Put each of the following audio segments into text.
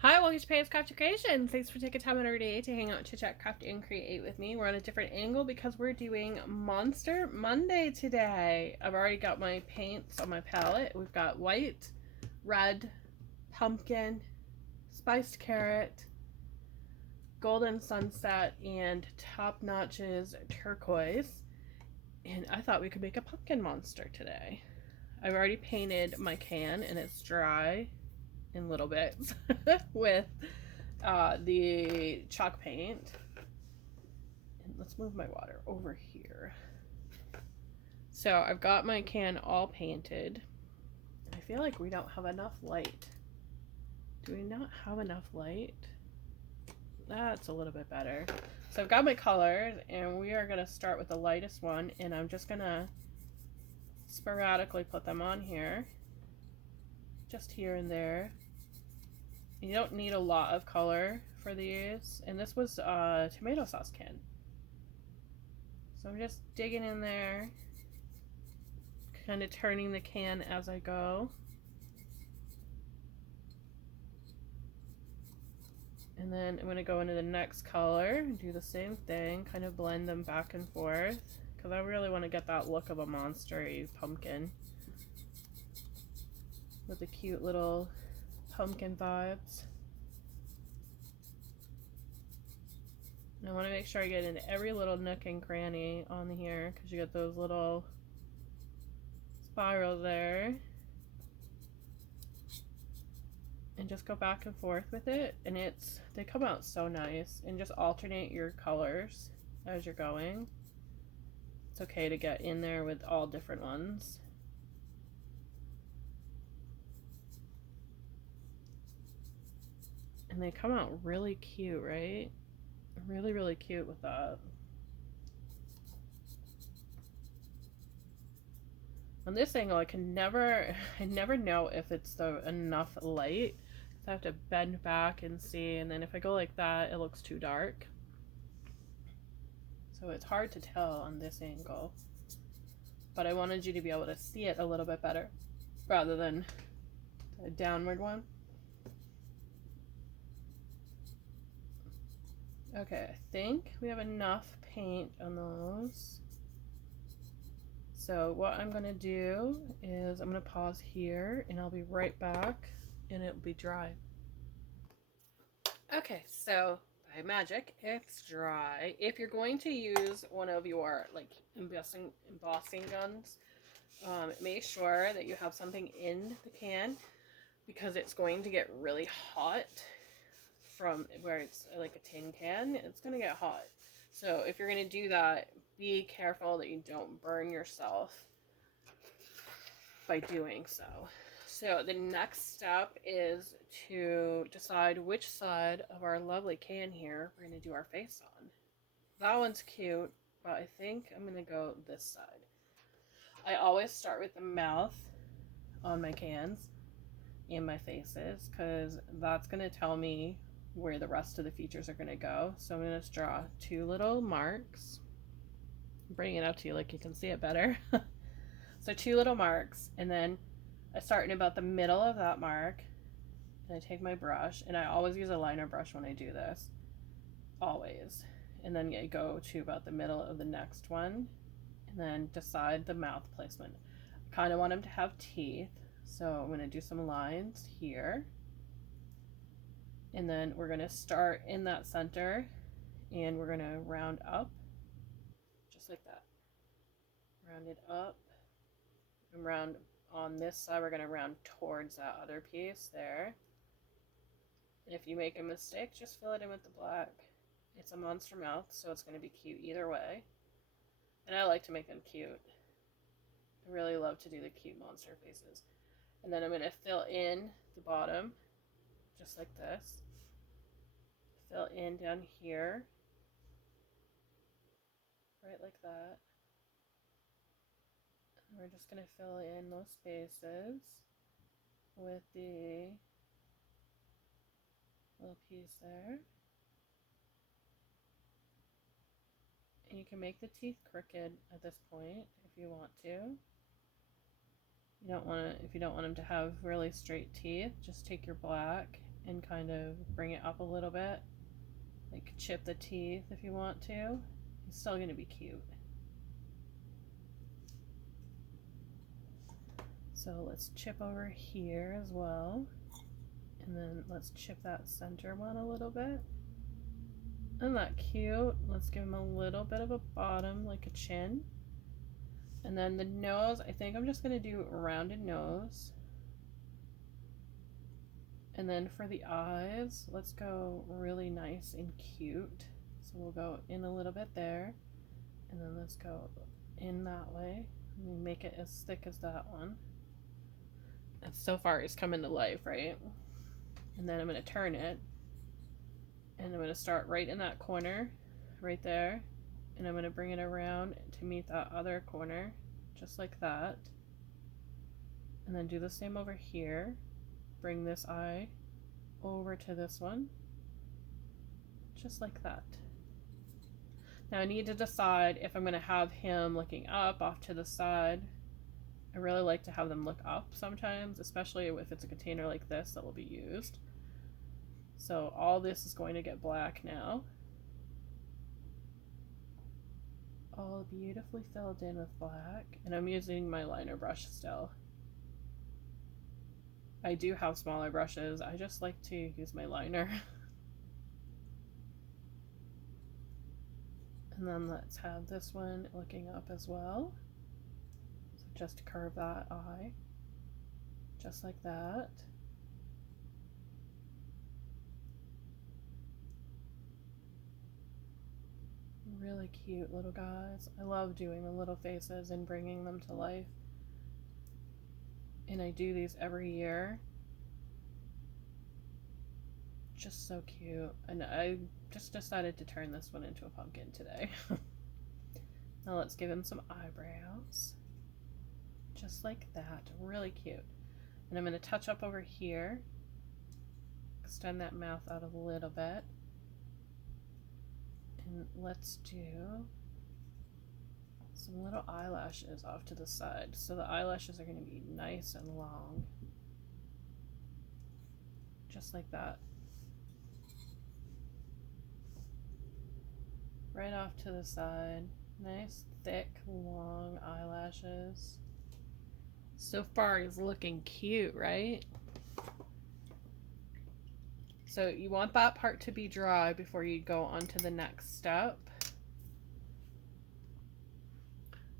Hi, welcome to Pay's Craft Creation. Thanks for taking time out of your day to hang out, chit chat, craft, and create with me. We're on a different angle because we're doing Monster Monday today. I've already got my paints on my palette. We've got white, red, pumpkin, spiced carrot, golden sunset, and top notches turquoise. And I thought we could make a pumpkin monster today. I've already painted my can and it's dry in little bits with the chalk paint. And let's move my water over here. So I've got my can all painted. I feel like we don't have enough light. Do we not have enough light? That's a little bit better. So I've got my colors and we are going to start with the lightest one, and I'm just going to sporadically put them on here. Just here and there. You don't need a lot of color for these. And this was a tomato sauce can. So I'm just digging in there, kind of turning the can as I go. And then I'm going to go into the next color and do the same thing, kind of blend them back and forth, because I really want to get that look of a monster-y pumpkin with the cute little pumpkin vibes. And I want to make sure I get into every little nook and cranny on here, because you get those little spirals there. And just go back and forth with it, and they come out so nice. And just alternate your colors as you're going. It's okay to get in there with all different ones. And they come out really cute, right? Really, really cute with that. On this angle, I never know if it's enough light. So I have to bend back and see, and then if I go like that, it looks too dark. So it's hard to tell on this angle. But I wanted you to be able to see it a little bit better, rather than a downward one. Okay, I think we have enough paint on those. So what I'm gonna do is I'm gonna pause here and I'll be right back and it'll be dry. Okay, so by magic, it's dry. If you're going to use one of your like embossing guns, make sure that you have something in the can, because it's going to get really hot from where it's like a tin can. It's going to get hot. So if you're going to do that, be careful that you don't burn yourself by doing so. So the next step is to decide which side of our lovely can here we're going to do our face on. That one's cute, but I think I'm going to go this side. I always start with the mouth on my cans and my faces, because that's going to tell me where the rest of the features are going to go. So I'm going to draw two little marks. I'm bringing it up to you like you can see it better. So two little marks, and then I start in about the middle of that mark, and I take my brush, and I always use a liner brush when I do this, always. And then I go to about the middle of the next one, and then decide the mouth placement. I kind of want them to have teeth, so I'm going to do some lines here. And then we're going to start in that center, and we're going to round up, just like that. Round it up, and round on this side, we're going to round towards that other piece there. And if you make a mistake, just fill it in with the black. It's a monster mouth, so it's going to be cute either way. And I like to make them cute. I really love to do the cute monster faces. And then I'm going to fill in the bottom, just like this. Fill in down here, right like that. And we're just going to fill in those spaces with the little piece there. And you can make the teeth crooked at this point if you want to. You don't want to, if you don't want them to have really straight teeth, just take your black and kind of bring it up a little bit. Like chip the teeth if you want to. He's still going to be cute. So let's chip over here as well. And then let's chip that center one a little bit. Isn't that cute? Let's give him a little bit of a bottom, like a chin. And then the nose, I think I'm just going to do a rounded nose. And then for the eyes, let's go really nice and cute. So we'll go in a little bit there. And then let's go in that way. And make it as thick as that one. And so far it's coming to life, right? And then I'm going to turn it. And I'm going to start right in that corner, right there. And I'm going to bring it around to meet that other corner, just like that. And then do the same over here. Bring this eye over to this one, just like that. Now I need to decide if I'm going to have him looking up off to the side. I really like to have them look up sometimes, especially if it's a container like this that will be used. So all this is going to get black now. All beautifully filled in with black. And I'm using my liner brush still. I do have smaller brushes. I just like to use my liner. And then let's have this one looking up as well. So just curve that eye. Just like that. Really cute little guys. I love doing the little faces and bringing them to life. And I do these every year. Just so cute. And I just decided to turn this one into a pumpkin today. Now let's give him some eyebrows. Just like that. Really cute. And I'm going to touch up over here. Extend that mouth out a little bit. And let's do some little eyelashes off to the side. So the eyelashes are going to be nice and long. Just like that. Right off to the side. Nice, thick, long eyelashes. So far he's looking cute, right? So you want that part to be dry before you go on to the next step.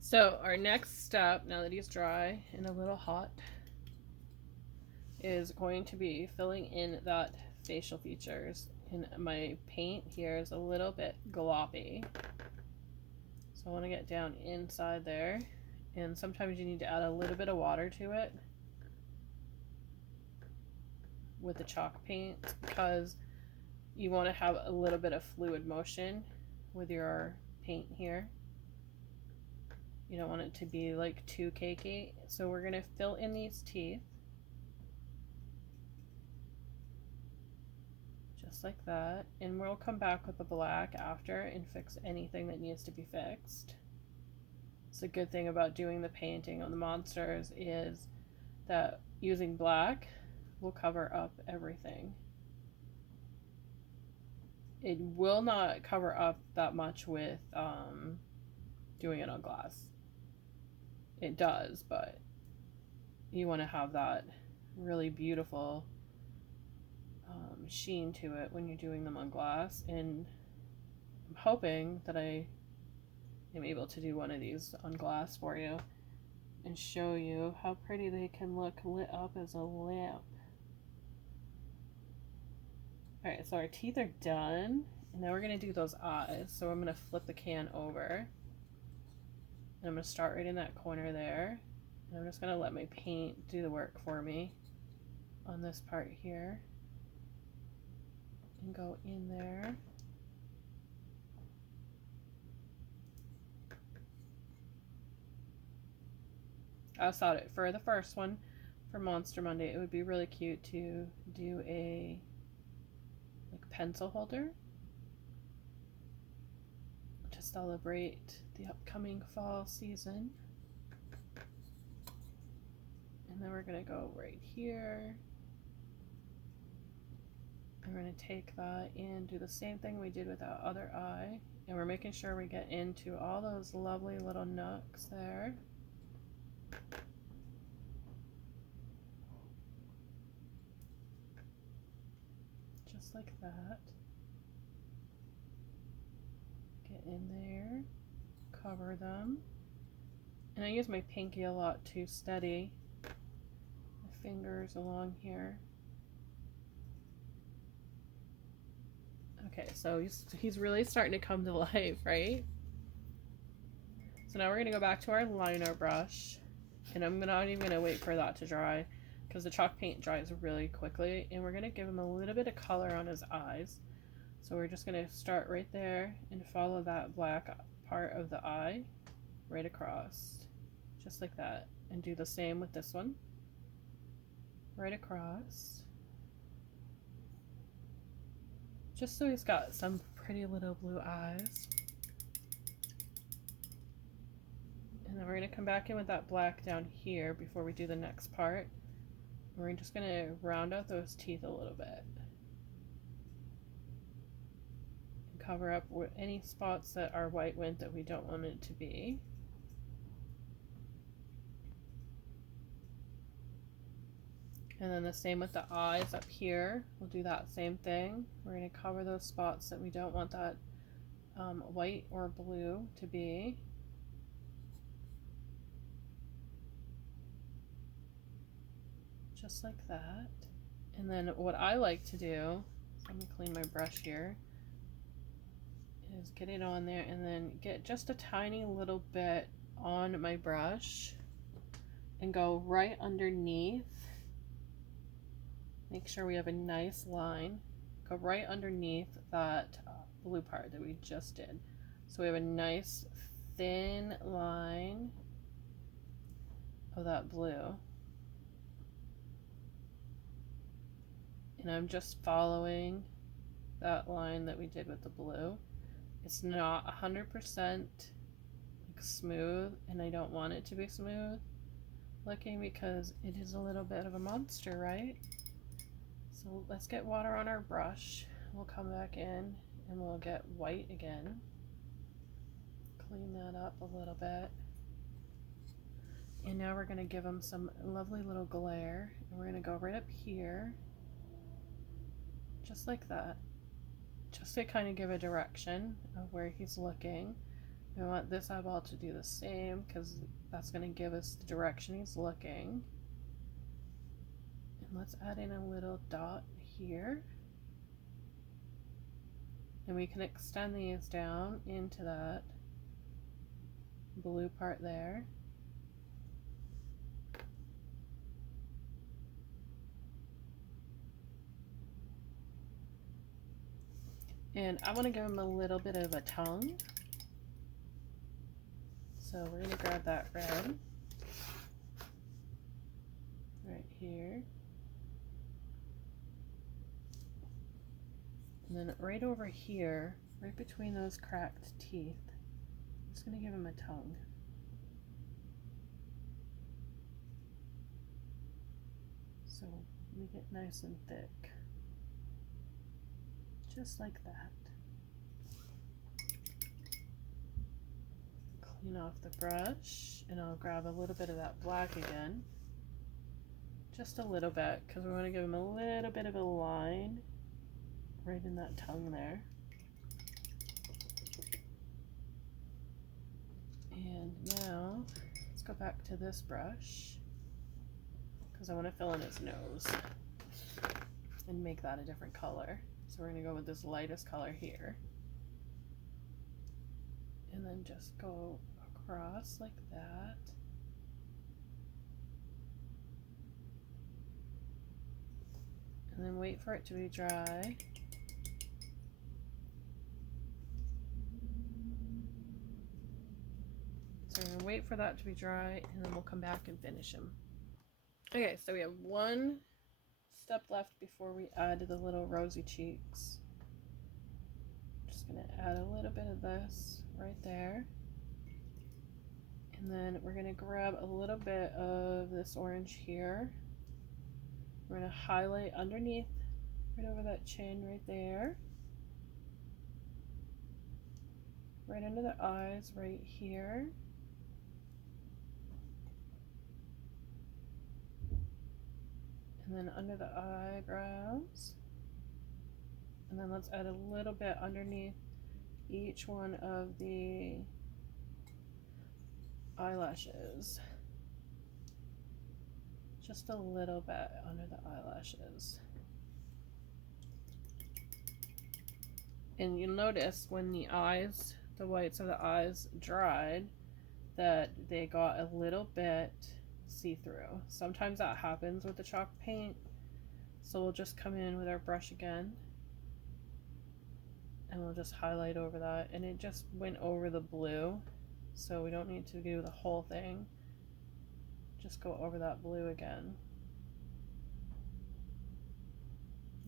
So our next step, now that he's dry and a little hot, is going to be filling in that facial features. And my paint here is a little bit gloppy. So I want to get down inside there. And sometimes you need to add a little bit of water to it with the chalk paint, because you want to have a little bit of fluid motion with your paint here. You don't want it to be like too cakey. So we're going to fill in these teeth. Just like that. And we'll come back with the black after and fix anything that needs to be fixed. It's a good thing about doing the painting on the monsters is that using black will cover up everything. It will not cover up that much with doing it on glass. It does, but you want to have that really beautiful sheen to it when you're doing them on glass. And I'm hoping that I am able to do one of these on glass for you and show you how pretty they can look lit up as a lamp. Alright, so our teeth are done. And now we're going to do those eyes. So I'm going to flip the can over. And I'm going to start right in that corner there. And I'm just going to let my paint do the work for me on this part here. And go in there. I thought it for the first one, for Monster Monday, it would be really cute to do a like pencil holder to celebrate the upcoming fall season. And then we're gonna go right here going to take that and do the same thing we did with that other eye. And we're making sure we get into all those lovely little nooks there. Just like that. Get in there, cover them. And I use my pinky a lot to steady my fingers along here. Okay, so he's really starting to come to life, right? So now we're going to go back to our liner brush, and I'm not even going to wait for that to dry because the chalk paint dries really quickly, and we're going to give him a little bit of color on his eyes. So we're just going to start right there and follow that black part of the eye right across, just like that, and do the same with this one, right across, just so he's got some pretty little blue eyes. And then we're going to come back in with that black down here before we do the next part. We're just going to round out those teeth a little bit. And cover up with any spots that are white went that we don't want it to be. And then the same with the eyes up here. We'll do that same thing. We're going to cover those spots that we don't want that white or blue to be. Just like that. And then what I like to do, I'm gonna clean my brush here, is get it on there and then get just a tiny little bit on my brush and go right underneath. Make sure we have a nice line. Go right underneath that blue part that we just did. So we have a nice thin line of that blue. And I'm just following that line that we did with the blue. It's not 100% like smooth, and I don't want it to be smooth looking because it is a little bit of a monster, right? So let's get water on our brush. We'll come back in and we'll get white again. Clean that up a little bit. And now we're going to give him some lovely little glare. And we're going to go right up here. Just like that, just to kind of give a direction of where he's looking. We want this eyeball to do the same because that's going to give us the direction he's looking. And let's add in a little dot here. And we can extend these down into that blue part there. And I want to give him a little bit of a tongue. So we're going to grab that red right here. And then right over here, right between those cracked teeth, I'm just going to give him a tongue. So make it nice and thick. Just like that. Clean off the brush, and I'll grab a little bit of that black again. Just a little bit, because we want to give him a little bit of a line right in that tongue there. And now, let's go back to this brush, because I want to fill in his nose and make that a different color. So we're going to go with this lightest color here. And then just go across like that. And then wait for it to be dry. So we're going to wait for that to be dry, and then we'll come back and finish him. Okay, so we have one step left before we add the little rosy cheeks. Just gonna add a little bit of this right there, and then we're gonna grab a little bit of this orange here. We're gonna highlight underneath Right over that chin right there. Right under the eyes right here. And then under the eyebrows. And then let's add a little bit underneath each one of the eyelashes. Just a little bit under the eyelashes. And you'll notice when the eyes, the whites of the eyes dried, that they got a little bit see-through. Sometimes that happens with the chalk paint. So we'll just come in with our brush again. And we'll just highlight over that. And it just went over the blue. So we don't need to do the whole thing. Just go over that blue again.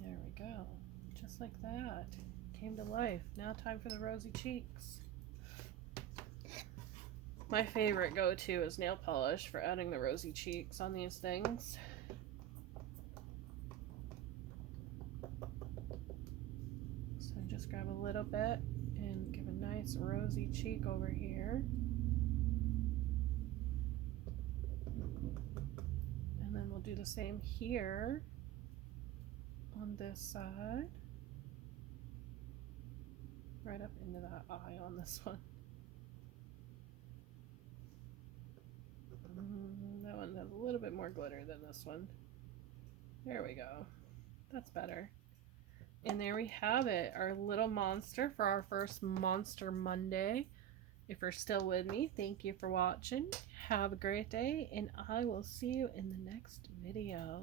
There we go. Just like that. Came to life. Now time for the rosy cheeks. My favorite go-to is nail polish for adding the rosy cheeks on these things. So just grab a little bit and give a nice rosy cheek over here. And then we'll do the same here on this side. Right up into that eye on this one. That one has a little bit more glitter than this one. There we go. That's better. And there we have it, our little monster for our first Monster Monday. If you're still with me, thank you for watching. Have a great day, and I will see you in the next video.